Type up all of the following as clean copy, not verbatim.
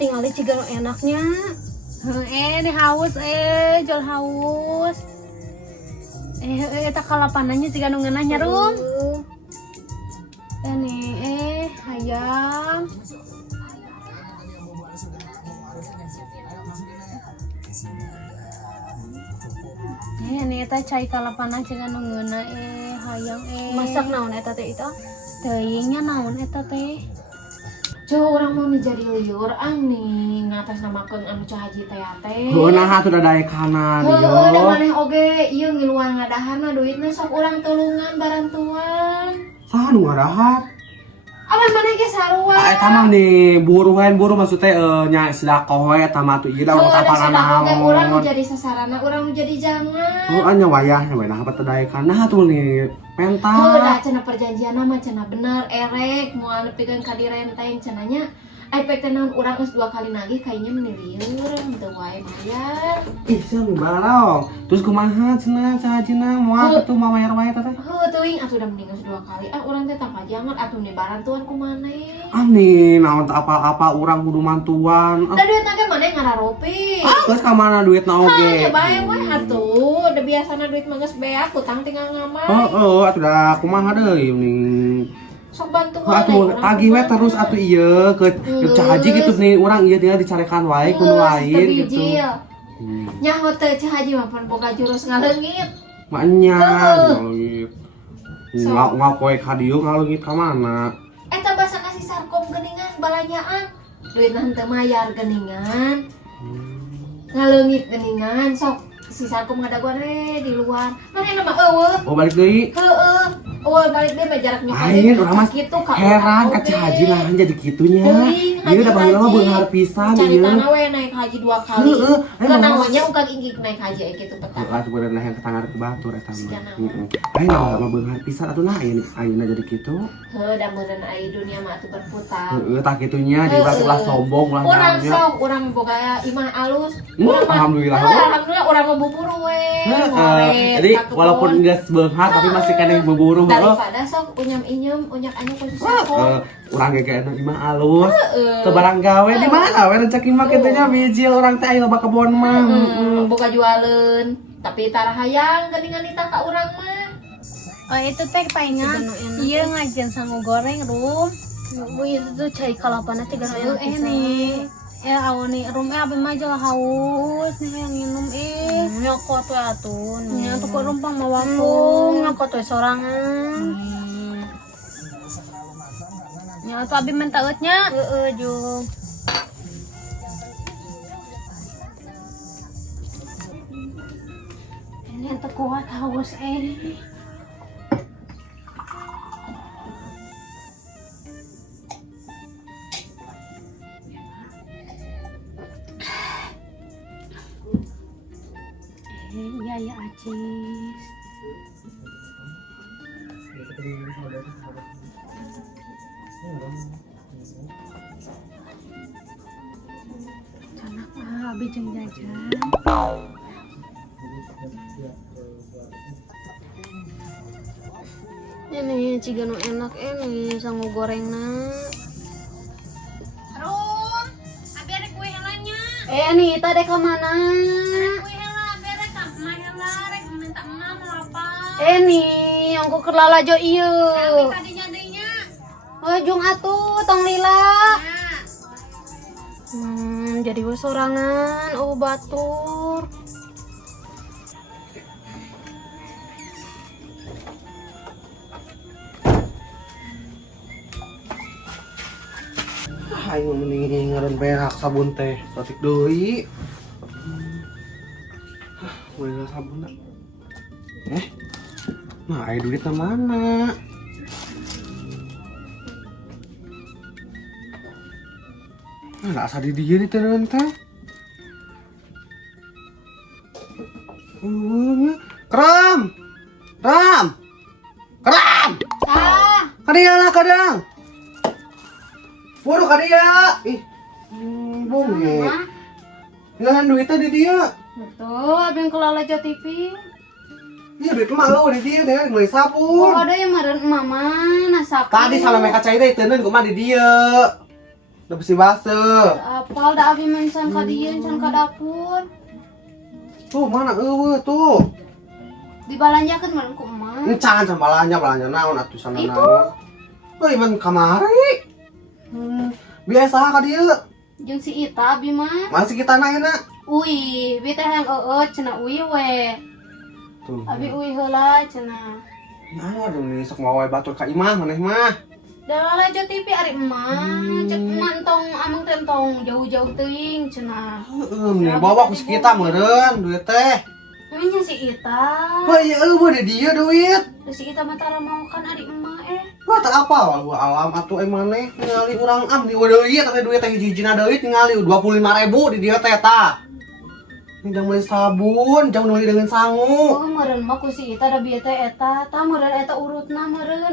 tinggal ciga nu enaknya. Ini haus jual haus. Eta kalapanannya ciga nu ngeunah nya rum. Ini hayam. Ini eta cai kalapanan ciga nu ngeunah hayam Masak naon eta teh itu? teuing nya naon eta teh? Orang mau jadi liur nih ngatas namakeun anu Cahaji teh teh. Heuh nah atuh da daek kana Heuh da maneh oge ieu ngiluan ngadahanna duitna sok urang tulungan barantuan. Saha nu ngarahat? Aman maneh ge sarua. Eta mah nih buru maksudnya nya sedekah we eta mah tuh ieu da urang tapana naon. Urang nu jadi sasarana, urang nu jadi jangan. Oh nya wayahnya we nah apa daek kana tuh nih pentas. Heuh da cenah perjanjianna mah cenah bener erek moal nepikeun ka direnteng cenahnya. Efek teh naon urang geus 2 kali nagih kayaknya meni lieur teu wae bayar. Ih sia nu barong. Terus kumaha cenah Cahajina moal kitu mah bayar wae teh. Heuh teuing atuh da mending geus 2 kali. Urang teh tak kajangan atuh nih barantuan ku maneh. Ani naon teh apa-apa urang kudu mantuan. Da duitna ge maneh ngararopi. Geus ka mana duitna oge. Ya bae we atuh, da biasana duit mah geus beak utang tinggal ngamar. Heeh, atuh da kumaha deui ning. Sok bantuan. Atuh tagih we terus atuh ieu ke Cahaji gitu nih urang ieu tinggal dicarekan wae ku nu lain gitu. Nyaho teh Cahaji mah pan boga jurus ngaleungit. Maknya ngaleungit. Ngau poe ka dieu ngaleungit ka mana? Eta basa kasih sarkom geuningan balanyaan. Duitna henteu mayar geuningan. Ngaleungit geuningan sok si sarkom ngadaguan we di luar. Manehna mah eueuh. Oh balik deui. Heueuh. Oh balik deui mah jarak nyokot. Aing urang mah kitu ka heran ka Cahaji nahan jadi kitunya. Ieu da baheula mah beunghar pisan cari ieu. tanah we naik haji 2 kali. Heeh, Kenawanya ukang inggik naik haji aya kitu petang. Heeh atuh beunang yang ketangar ke batur eta mah. Sigana. Heeh. Aing mah beunghar pisan atuh nah ayeuna jadi kitu. Heuh da meureun aya dunia mah atuh berputar. Heeh tah kitunya di ulah sombong ulah Urang nanya. sok urang boga imah alus. Alhamdulillah. Alhamdulillah urang mah buburu we. Jadi walaupun geus beunghar tapi masih keneh buburu heeh. Daripada sok unyam-inyem, unyak anyuk ku sok. Urang ge anu imah alus. Teu barang gawe di mana we rezeki mah kitu nya bijil urang teh aya loba kebon mah. Boga jualeun, tapi tara hayang geuningan nita ka urang mah. Oh itu teh paingan ieu ngajian sangu goreng rum. Wih itu cai kalapanna ciga nu enak Ini awani rum abi mah jual haus nih yang minum nyokot we atuh. nya tuh kok rumpang mawakung Nyokot we sorangan. nya tuh abi minta eutnya Heeh jeung. ini teu kuat haus iya ya acis canak abi jeung jajan Ini ciga nu enak ini sangu gorengna. rum abi ada kue helanya Nita dek ka mana? kue hela abi ada ka mah hela rek minta emak mau apa Nih, angku keur lalajo ieu. abi kadinya deunya Jung atuh tong lila. ya Jadi we sorangan batur. Ayo mending ngeureun beak sabun teh satik deui. Boleh sabun. Nah, aya duit mana? Nah, asa di dieu teh teh. Kram. Kram. Kram. Kadieu lah kadang. Waduh kadieu. Ih. Bonge. Ngeulan duitnya di dia. Betul, abang kelala jo TV. Iya duit mah lo di dia deh, beli sabun. Oh, ada yang meren mama nasak. Tadi sama mereka cair teh teuneun kumaha di dia. Udah bersih basuh. Apal da abi mencan ka dieu can ka dapur. Tuh mana tuh. Dibalanjakeun meureun ku emak. Encan balanya naon atuh sana naon. Euy man kamari. Biasa ka dieu. Jeung si Ita abi mah. Masih kita enak. Uih, bi teh yang cenah uih we. Tuh. Abi uih heula cenah. Ya aduh nih sok mawe batur ka imah maneh mah. Da lajo TV ari emak. Cek emak tong amang teh tong jauh-jauh teuing cenah. Heeh, nih bawa ku kita meureun duit teh. Nya si Ita. Oh iya di dia duit. Terus si Ita mah tara mau kan ari emak Wah tak apa wah alam atuh maneh ningali urang am di deui teh duit teh hiji-hijina deui ningali 25.000 di dia teh tah. Ini jangan beli sabun, jangan beli dengan sangu. Oh, meureun mah ku si Ita da bieu teh eta, tah meureun eta urutna meureun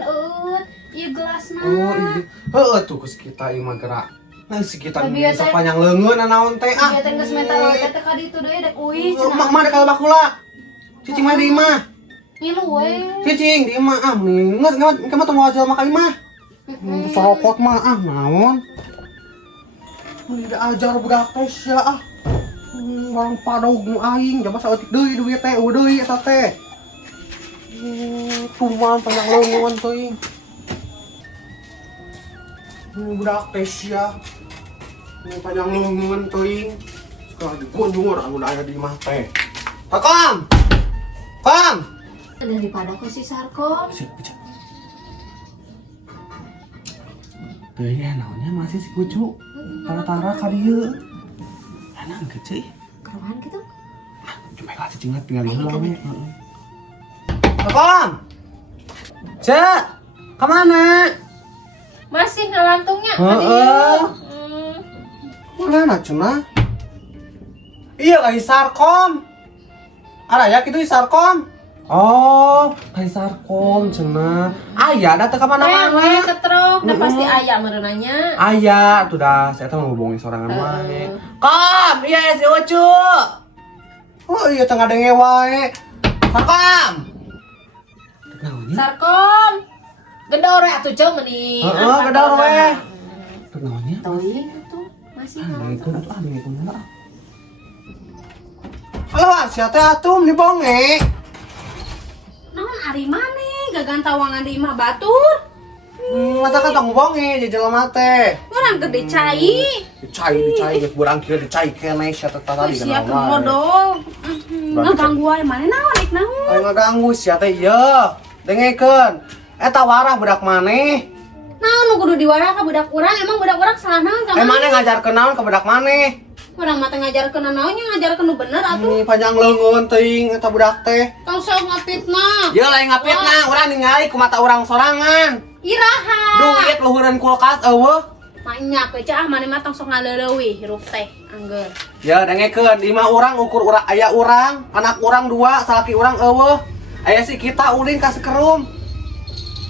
ieu gelasna. Oh iya, heeh tuh geus kita ieu mah gerak. Nah si kita Tapi bisa panjang leungeun naon teh ah. Bieu teh geus mental teh ka ditu deui dek uih cenah. Mak mah kalau bakula. Cicing mah di imah. Ngilu we. Cicing di imah ah nih. Geus kamu teu mau jelema ka imah. Sorokot mah ah naon. Ini ajar budak teh sia ah. Orang padog nu aing jaba saeutik deui duit teh deui eta teh. Kumaha panjang leungeun teuing. Budak teh sia. Panjang leungeun teuing. Sekarang dikunjungan anu aya di imah teh. Kakang. Kang. Daripada ku si Sarkom. Teu ya naonnya masih si kucu. Tara-tara ka dieu. Enak kecil. Karuan gitu. Coba lah cicing tinggal di heula we. Heeh. Kakang. Cek. Ka mana? Masih ngalantungnya Heeh. Mana cenah? Iya ka Sarkom. Ada ya kitu Sarkom. Oh, ka Sarkom cenah. Aya da teu ka mana-mana. ketrok, da pasti aya meureunanya. Aya, tuh dah saya tuh ngobongin sorangan wae. Kom, iya si Ucu. Oh iya tengah denge wae. Kom. Naonnya? Sarkom. Gedor we atuh jeung meuni. Heeh, gedor we. Naonnya? Teuing atuh masih Ngikun atuh ngikun heula. Halo, sia teh atuh di bonge. Naon ari maneh gagan tawangan di imah batur? Mata kan tong bonge di jelema teh. Urang gede cai. Dicai geus burang kieu dicai keneh sia teh tadi Sia kenal wae. kemodol. Ngaganggu wae maneh naon rek naon? Ayo ngaganggu sia teh ieu. Dengekeun. Eta warah budak maneh. Naon nu kudu diwara ka budak urang? Emang budak urang salah naon ka maneh? Maneh ngajarkeun naon ka budak maneh? Urang mah teh ngajarkeun naon nya ngajarkeun nu bener atuh. Ini panjang leungeun teuing eta budak teh. Tong sok ngapitna. Ieu lain ngapitna, urang ningali ku mata urang sorangan. Iraha. Duit luhureun kulkas eueuh. Nya pe cah maneh mah tong sok ngaleuleui hirup teh angger. Ya dengekeun, di imah urang ukur urang aya urang, anak urang 2, salaki urang eueuh. Aya si kita ulin ka sekerum.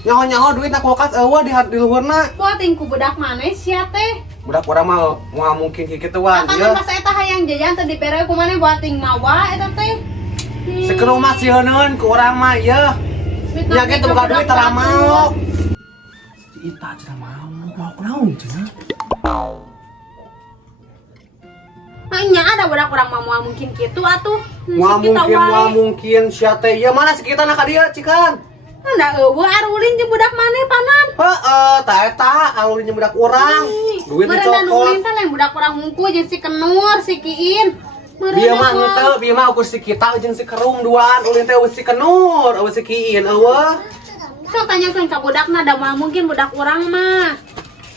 Nyaho-nyaho duit na kulkas eueuh di luhurna. Buating ku budak maneh sia teh. Budak urang mah moal mungkin kikituan Apakah pas eta hayang jajan teh dipere ku maneh buating mawa eta teh. sekerum mah sieuneuun ku urang mah ieu. Nya kitu boga duit tara mau. Si Ita cenah mau kunaon cenah. Nya ada budak urang mah moal mungkin kitu atuh. Moal mungkin sia teh ieu mana si kita na ka dieu cikan. Anda eueuh arulin jeung budak maneh panan. Heeh, tah eta alulin budak urang. Duit Merendah nulin dicokot. teh lain budak urang hungkul jeung si Kenur, si Kiin. Bieu mah henteu, bieu mah ukur si kita jeung si Kerum duaan, ulin teh eueuh si Kenur, eueuh si Kiin eueuh. Sok tanyakeun ka budakna da moal mungkin budak urang mah.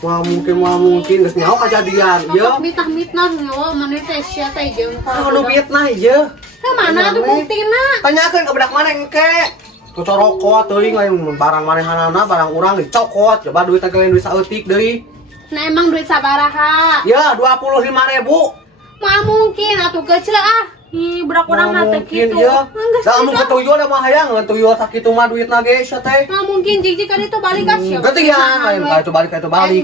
Wah mungkin geus nyaho kajadian ieu. Sok mitah-mitah nyawa maneh teh sia teh jeung ka. Anu fitnah ieu. Teu mana atuh buktina? Tanyakeun ka budak mana engke. Tu corokot teuing lain barang manehanana barang urang dicokot, coba duit teh lain duit saeutik deui. Nah emang duit sabaraha? Ya 25.000. Moal mungkin atuh kecil ah. Hi budak urang mah teh kitu. Da amun ketuyul da mah hayang tuyul sakitu mah duitna ge sia teh. Nah mungkin jig-jig ka ditu balik ka sia. Gentian lain ka itu balik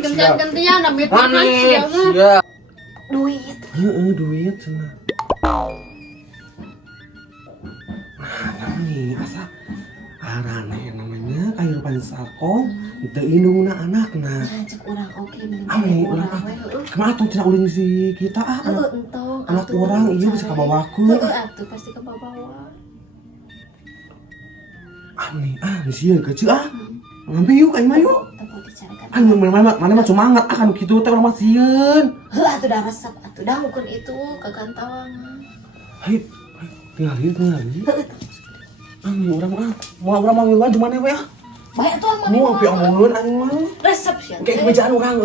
sia. Gentian da mitah Manis. sia. Ya. Duit. Heeh duit cenah. Nah, nih Harana yang namanya kehidupan sarkom itu indungna anakna. Cek orang oke Ami urang kemana tuh cenah uling si kita entong anak orang iya bisa kabawaku. atuh pasti ke bawah. Ami sieun kecil ngambil yuk aing mah yuk. Tempat dicarikan. Mana mah cumangat kan kitu teh urang mah sieun. Atuh dah resep atuh dah mungkin itu kagantawangan. Hai tinggalin. Ami urang mau ngiluan di mana we Bae atuh mah. Mau api omongkeun aing mah. Resep sia. Kayak kebejaan urang.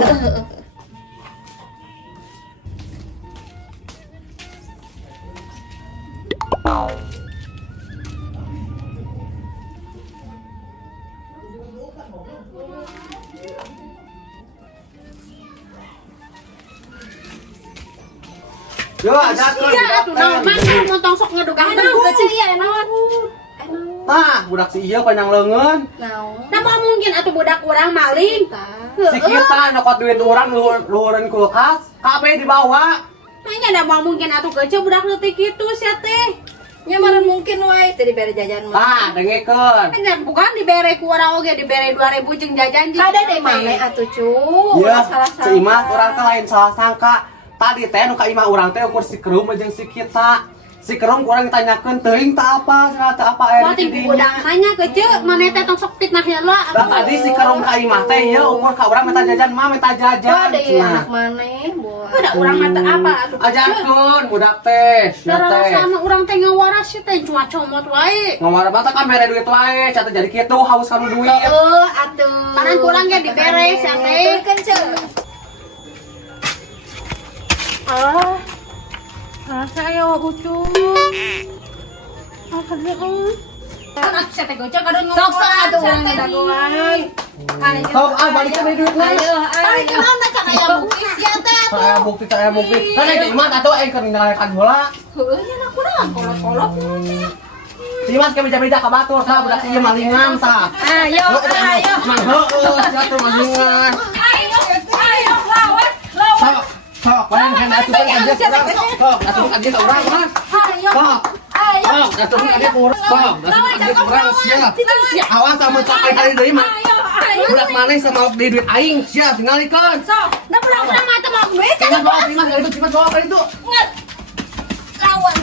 Yo, ajakeun. Iya atuh naon mah montong sok ngedugang teu kecil ya naon. Tah, budak si ieu panjang leungeun. Napa mungkin atuh budak urang maling? Si kita nokot duit urang luhureun kulkas, kabeh dibawa. Nya da mungkin atuh kecil budak leutik kitu sia teh. Nya meureun mungkin wae teu dibere jajan mah. Tah, dengekeun. Kan bukan dibere ku urang oge dibere 2000 jeung jajan jeung. Kada deh mane atuh cu. Iya, Salah si Imas urang teh lain salah sangka. Tadi teh nu ka imah urang teh ukur si Kerum jeung si kita. Si Kerum urang ditanyakeun teuing teh apa, cenah teh apa aya Wah, di budak dinya. nanya kecil maneh teh tong sok fitnah heula. Da tadi si Kerum ka imah teh ieu ukur ka urang minta jajan mah minta jajan. Ada cenah. anak maneh buat. Ada urang mah teh apa atuh. Ajakeun budak teh, sia Darah teh. sama urang teh ngawaras sih teh cuma comot wae. Ngomong mata kan bere duit wae, cenah teh jadi kitu haus kanu duit. Atuh. Paran kurang ge dibere sia teh. Kan ce. Saya ucung. Kerja kan aku sia teh goceng kadon ngomong. Sok atuh urang dagoan. Sok balik ka duit we. Tarik naon teh can aya bukti sia teh atuh. Saya bukti. Kan aya imah atuh aing keur ninggalkan heula. Heueuh nya na kurang kolot-kolot. Si Mas ke beja-beja ka batur tah budak ieu malingan tah. Ayo. Man heueuh, jatuh malingan. Ayo lawan. Sok, mana kan atuh kan aja urang. Sok, atuh aja urang Mas. Sok. Sok, atuh aja urang. Sok, atuh aja urang sia. Awas sama capai kali deui mah. Budak maneh sama di duit aing sia tingalikeun. Sok, da pulang-pulang mah teh mau duit. Cuma bawa kali itu. Lawan.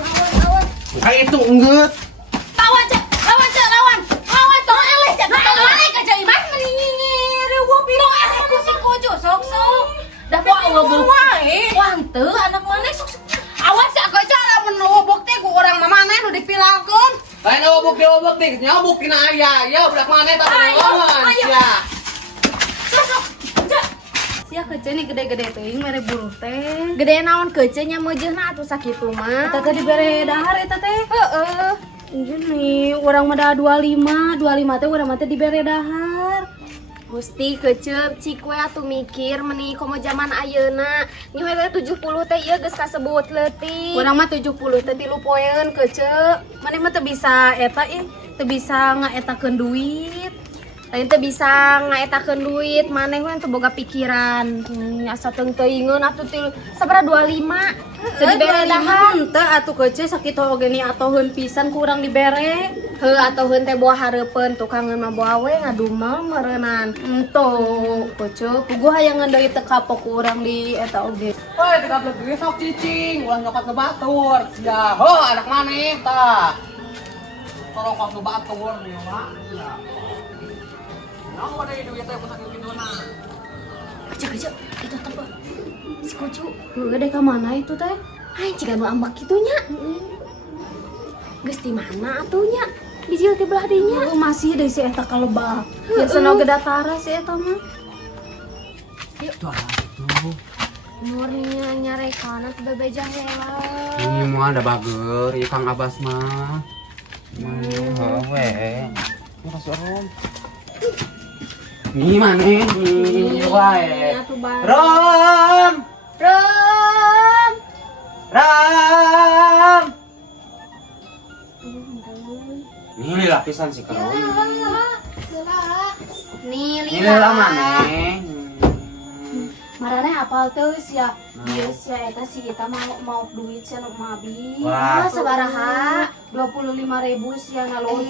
Kayak itu enggeut. Lawan cek, lawan tong eleh cek. Mana ka jadi mas meningir gua bingung eleh ku si kucu sok. Da bawa wae. Wanteu anak maneh sok. Awas ya ka cara menubuk teh ku urang mah maneh nu dipilalkeun. Lain obok teh, nyobok tina aya. Ya budak maneh tah lawan sia. Sok. Sia kece nih gede-gede teuing mere buruh teh. Gede naon kece nya meujeuhna atuh sakitu mah. Eta teh dibere dahar eta teh. Heeh. Gini, urang mah da 25 teh urang mah teh dibere dahar. Gusti kecep cik we atuh mikir meni komo zaman ayeuna nyu we 70 teh ieu geus kasebut leutik. Urang mah 70 teh 3 poeun kecep. Maneh mah teu bisa eta teu bisa ngaetakeun duit. Lain teh bisa ngaetakeun duit maneh we teu boga pikiran. Asa teuing-teuingeun atuh teh sabaraha 25 teu dibere dahar. Henteu atuh kece sakitu oge ni atoheun pisan ku urang dibere. Heuh atoheun teh boa hareupeun tukangeun mah boa we ngadumel meureunnan. Ento, kocok, gua hayangan dari teka ku urang di eta oge. Woi, 30 duit sok cicing, ulah nyokot ke batur. Sia, ho anak maneh tah. Tolong kok ke batur nih, Mak. Sia. Nang ada duit teh pusak kiduna. Cek itu tempat si kucu. Heueuh deh ka mana itu teh? Ai ciga nu ambak kitu nya. Geus di mana atunya? Dijieul ti belah dinya. Masih deui si eta kalebak. Biasana oge datara si eta mah. Tuh, tuh. Murninya nyarekana teu bebeja heula. Ini mah ada bager, ieu Kang Abbas mah. Hewe. Ya kasih Rom. Ini maneh, ini wae. Atuh bar. Rom! Ini lapisan si Kerum. Nih Ini lah maneh. Marane apal teus ya. Ieu sia eta si Ita mau duit sia nu mabi. Ah, Wah. sabaraha? 25.000 sia nalung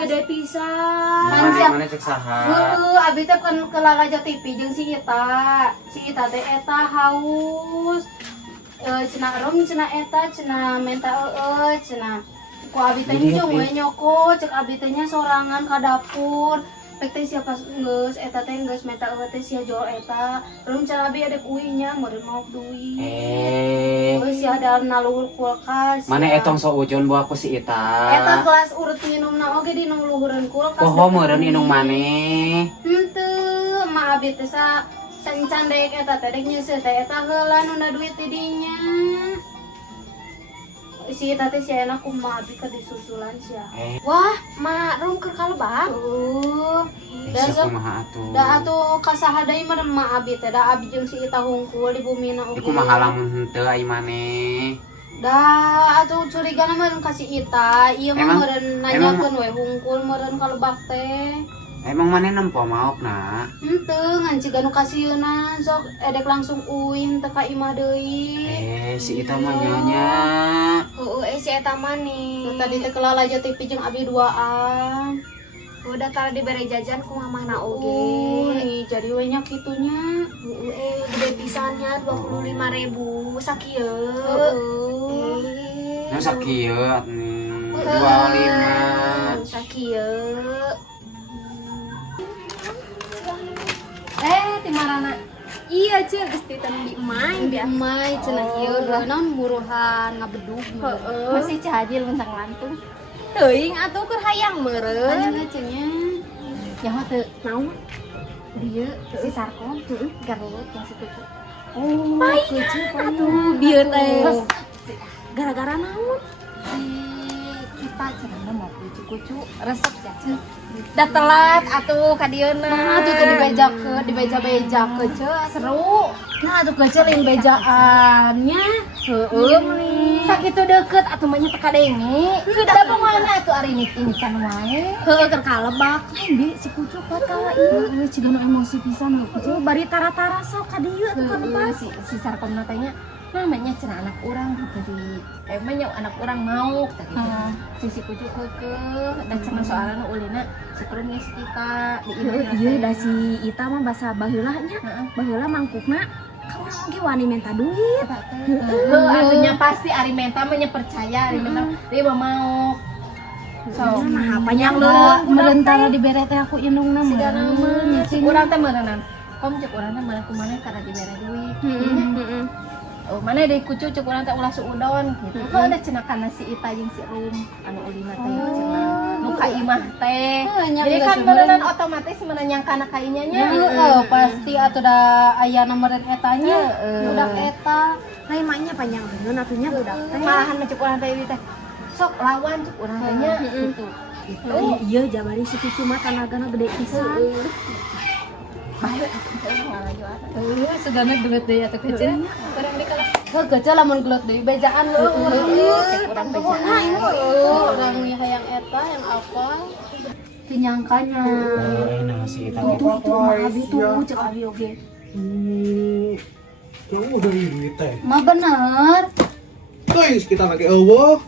Gede pisan. Mana cek saha? Abi teh kan ke Lalaja TV jeung si Ita. Si Ita teh eta haus. Cenah rom cenah eta cenah minta cenah. Ku abi teh jeung we nyoko cek abi teh nya sorangan ka dapur. Pek teh siapa geus eta teh geus minta teh sia jual eta. Rom cenah abi ada kuinya meureun mau duit. Sia ada naluhur kulkas. Mana etong so ujon bawa ku si Eta Ita. kelas urut minumna oge di nu luhureun kulkas. Poho meureun inung maneh. Henteu, mah abi teh sa candek eta teh dek nyeuseut teh eta heula nu da duit di dinya. Si eta teh si enak kumaha abi keur disusulan sia. Wah, mak rum keur kalebak. Da Kumaha atuh. da atuh kasaha deui mah mah abi teh da abi jeung si Ita hungkul di bumina oge. Iku mah lamun henteu ai maneh. Da atuh curigana meureun ka si Ita, ieu mah Emang- meureun nanyakeun we hungkul meureun kalebak teh. Emang maneh nempo maokna? Henteu ngan ciga nu kasieuna sok edek langsung uih henteu ka imah deui. Si Ita mah nyonya. Heueuh si eta mani. Tuh tadi teh kelalaja TV jeung abi duaan. Udah tara dibere jajan ku mamahna Oh, oge. nih jadi we nya kitunya. Gede pisannya 25.000 sakieu. Nya sakieu nih. 25. Sakieu. Ti marana Iya cil geus diteu di main biasa. mai cenah ieu naon buruhan ngabedug. Masih cahajil mentang lantung. Teuing atuh keur hayang meureun. Anya cenah. Ya mah teu Naon? dieu si Sarkom garut yang si Kucu. Oh, atuh bieu teh. Gara-gara naon? Si kita cenah mau kucu-kucu resep ya cenah. Da telat atuh ka dieuna. Nah, tuh teh dibeja-beja seru. Nah, tuh kecilin bejaannya. Heueuh meuli. Sakitu deket atuh mah nya teka denge. Da pengolana atuh ari ini kan wae. Heueuh keur kalebak. Bi si kucu kuat kala ieu. Ciga nu emosi pisan lu kucu. Bari tara-tara sok ka dieu atuh kalebak. Si Sarkom tanya namanya cenah anak urang jadi emangnya anak urang mau gitu. Si kucu keukeuh da cenah soalna ulina syukureun geus kita di Ieu da si Ita mah basa baheula nya. Baheula mangkukna ka urang oge wani minta duit. Artinya pasti ari menta mah nya percaya ari menta dia mah mau. So, Nah, panjang merentara dibere teh aku indungna mah. Sigana mah. Cik urang teh meureunnan. Kom cek urang teh meureun kumaha karena dibere duit. Oh, mana dari kucu cek urang teh ulah suudon gitu. Kok ada cenah kana si Ita jeung si Rum anu ulina teh cenah. Nu ka imah teh. Jadi kan meureunnan otomatis meunanyang kana ka inya nya. Pasti atuh da aya nomeureun etanya. Budak eta. Lain maknya panjang bener atunya budak teh. Malahan mah cek urang teh ieu teh. Sok lawan cek urang teh nya gitu. Iya jabari si Cucu mah tanagana gede pisan. Bae sugana gelut deui atuh kecil. Urang di kelas. Heuh kecil lamun gelut deui bejaan lu. Urang bejaan. Urang nya hayang eta yang apa? Tinyangkanya. Nah si Ita. Abi tuh cek abi oge. Kamu udah duit teh. Mah bener. Guys, kita lagi eueuh.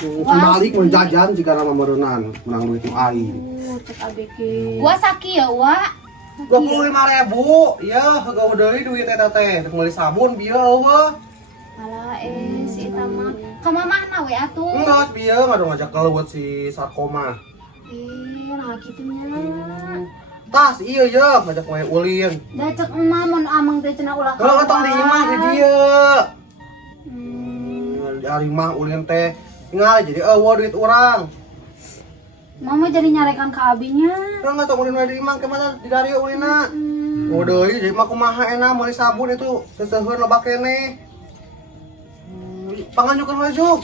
Kembali menjajan jika nama merenang menang duit nu aing. Cek abi ge. Wa saki ya, Wa. 25.000. Ya, heueuh deui duit eta teh. Teu meuli sabun bieu eueuh. Alah si Ita mah. Ka mamahna we atuh. Enggak, bieu ngadu ngajak kelewet si Sarkoma. Nah kitu nya. Tas ieu ya ngajak we ulin. Da cek emah mun amang teh cenah ulah. Kalau tong di imah di dieu. Dari imah ulin teh tinggal jadi eueuh duit urang. Mama jadi nyarekan ke abinya. Urang enggak tong ulin di imah kemana di dari ulina. Oh deui jadi mah kumaha enak meuli sabun itu seseuheun loba keneh. Panganjukeun maju.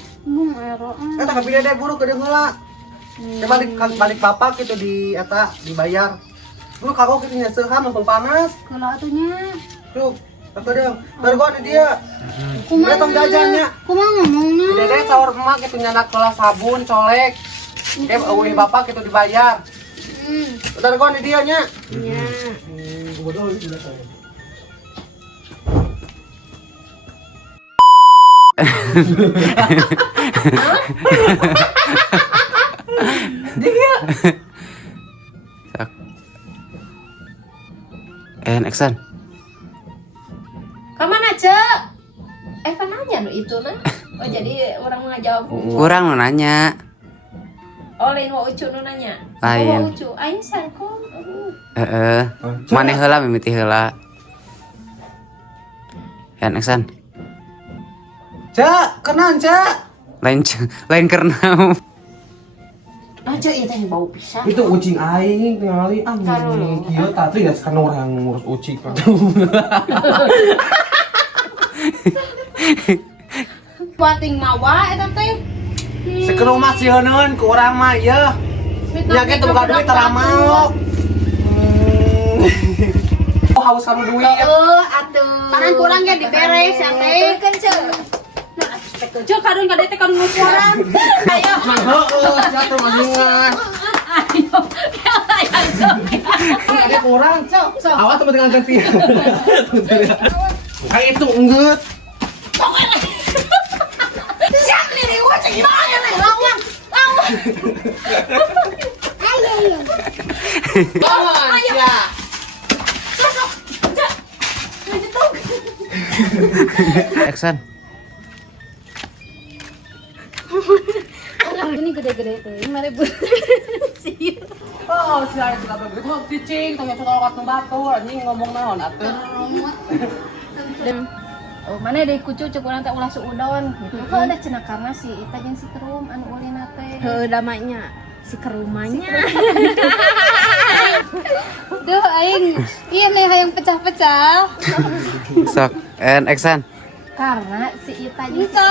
Ero. Eta ka bidede buru ke dieu heula. Teh balik bapak gitu di eta dibayar. Dulu kagok kitu nya seuhan mumpung panas. Kalau atunya. Tuh, kadang bargon di dia. Kumaha tong jajannya. Kumaha ngomongna? Dede sahur emak gitu nyanak kelas sabun, colek. Dia eueuh bapak gitu dibayar. Bargon di dia nya. Nya. Sok. Action. Kemana Cek? Kan nanya nu itu nah. Oh jadi orang ngajawab. Kurang nu nanya. Oh lain wa ucu nu nanya. Lain. Wa ucu aing sarkom. Maneh heula mimiti heula. Action. Cak, kenan Cak. Lain karena Aja ieu teh bau pisang. Itu ucing aing tingali Taruh. kieu tadi ya sekarang orang yang ngurus ucing kan. Pating mawa eta teh. Sekarang masih heuneun ku urang mah ieu. Nya ge teu boga duit tara mau. Oh haus kanu duit. Atuh. Tangan kurang ge diberes ya teh. Kan Cek. Cek kadun kadek teh kadun kurang. Ayo. Heeh, jatuh masingan. Ada kurang. Awas teman dengan ganti. Kayak itu enggeut. Siap nih riwa cek gimana nih lawan. Ayo. Action. Ini gede-gede teh. Mari bu. Oh, si ada sudah begitu cicing, tanya coba kartu batu, anjing ngomong naon atuh. Oh, mana deh kucu cek urang teh ulah suudon. Heuh ada cenah karena si Ita jeung si Kerum anu ulina teh. Heuh damanya si kerumanya. Duh aing ieu nih hayang pecah-pecah. Sok. Action. Karena si Ita jeung si